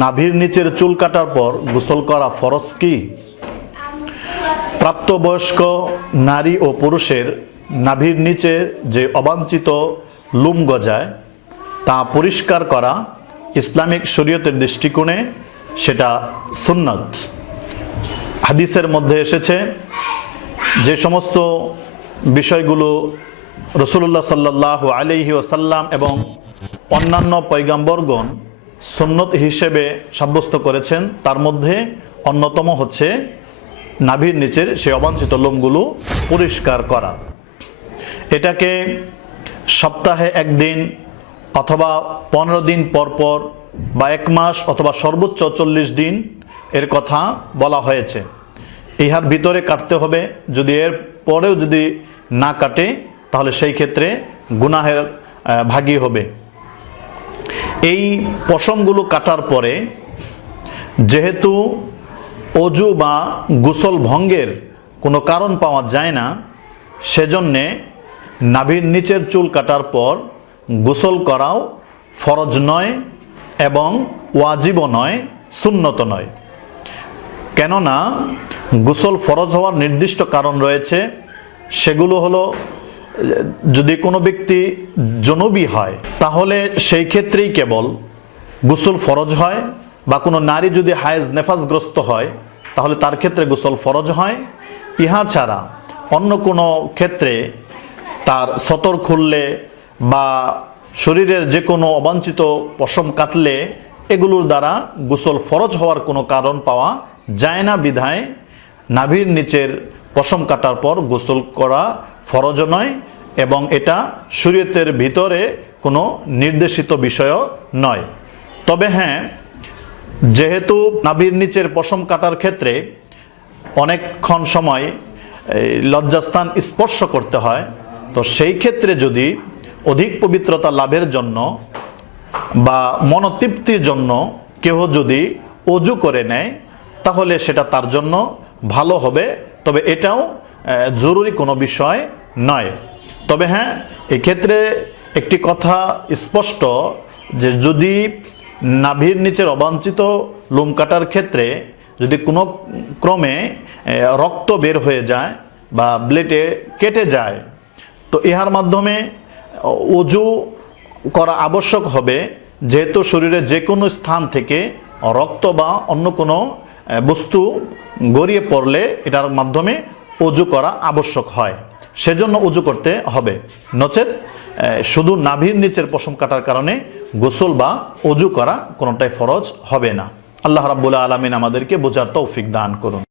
নাভির নিচের চুল কাটার পর গোসল করা ফরজ কি? প্রাপ্তবয়স্ক নারী ও পুরুষের নাভির নিচে যে অবাঞ্ছিত লোম গজায় তা পরিষ্কার করা ইসলামিক শরীয়তের দৃষ্টিকোণে সেটা সুন্নাত। হাদিসের মধ্যে এসেছে যে সমস্ত বিষয়গুলো রাসূলুল্লাহ সাল্লাল্লাহু আলাইহি ওয়াসাল্লাম এবং অন্যান্য পয়গম্বরগণ সুন্নত হিসেবে সাব্যস্ত করেছেন, তার মধ্যে অন্যতম হচ্ছে নাভির নিচের সেই অবাঞ্ছিত লোমগুলো পরিষ্কার করা। এটাকে সপ্তাহে একদিন অথবা 15 দিন পর পর বা 1 মাস অথবা সর্বোচ্চ 40 দিন এর কথা বলা হয়েছে। ইহার ভিতরে কাটতে হবে, যদি এর পরেও যদি না কাটে তাহলে সেই ক্ষেত্রে গুনাহের ভাগী হবে। এই পশমগুলো কাটার পরে যেহেতু অজু বা গোসল ভঙ্গের কোনো কারণ পাওয়া যায় না, সেজন্যে নাভির নিচের চুল কাটার পর গোসল করাও ফরজ নয় এবং ওয়াজিবও নয়, সুন্নত নয়। কেননা গোসল ফরজ হওয়ার নির্দিষ্ট কারণ রয়েছে। সেগুলো হলো, যদি কোনো ব্যক্তি জনবী হয় তাহলে সেই ক্ষেত্রেই কেবল গোসল ফরজ হয়, বা কোনো নারী যদি হায়েজ নেফাসগ্রস্ত হয় তাহলে তার ক্ষেত্রে গোসল ফরজ হয়। ইহা ছাড়া অন্য কোনো ক্ষেত্রে তার সতর খুললে বা শরীরের যে কোনো অবাঞ্ছিত পশম কাটলে এগুলোর দ্বারা গোসল ফরজ হওয়ার কোনো কারণ পাওয়া যায় না। বিধায় নাভির নিচের পশম কাটার পর গোসল করা ফরজ নয় এবং এটা শরীয়তের ভিতরে কোনো নির্দেশিত বিষয়ও নয়। তবে হ্যাঁ, যেহেতু নাভির নিচের পশম কাটার ক্ষেত্রে অনেকক্ষণ সময় লজ্জাস্থান স্পর্শ করতে হয়, তো সেই ক্ষেত্রে যদি অধিক পবিত্রতা লাভের জন্য বা মনোতৃপ্তির জন্য কেহ যদি অজু করে নেয় তাহলে সেটা তার জন্য ভালো হবে। তবে এটাও জরুরি কোনো বিষয় নয়। তবে হ্যাঁ, এক্ষেত্রে একটি কথা স্পষ্ট যে যদি নাভির নিচের অবাঞ্ছিত লোম কাটার ক্ষেত্রে যদি কোনো ক্রমে রক্ত বের হয়ে যায় বা ব্লেডে কেটে যায়, তো ইহার মাধ্যমে অজু করা আবশ্যক হবে। যেহেতু শরীরে যে কোনো স্থান থেকে রক্ত বা অন্য কোনো বস্তু গড়িয়ে পড়লে এটার মাধ্যমে অজু করা আবশ্যক হয়, সেজন্য অজু করতে হবে। নচেত শুধু নাভির নিচের পশম কাটার কারণে গোসল বা অজু করা কোনোটাই ফরজ হবে না। আল্লাহ রাব্বুল আলামিন আমাদেরকে বোঝার তৌফিক দান করুন।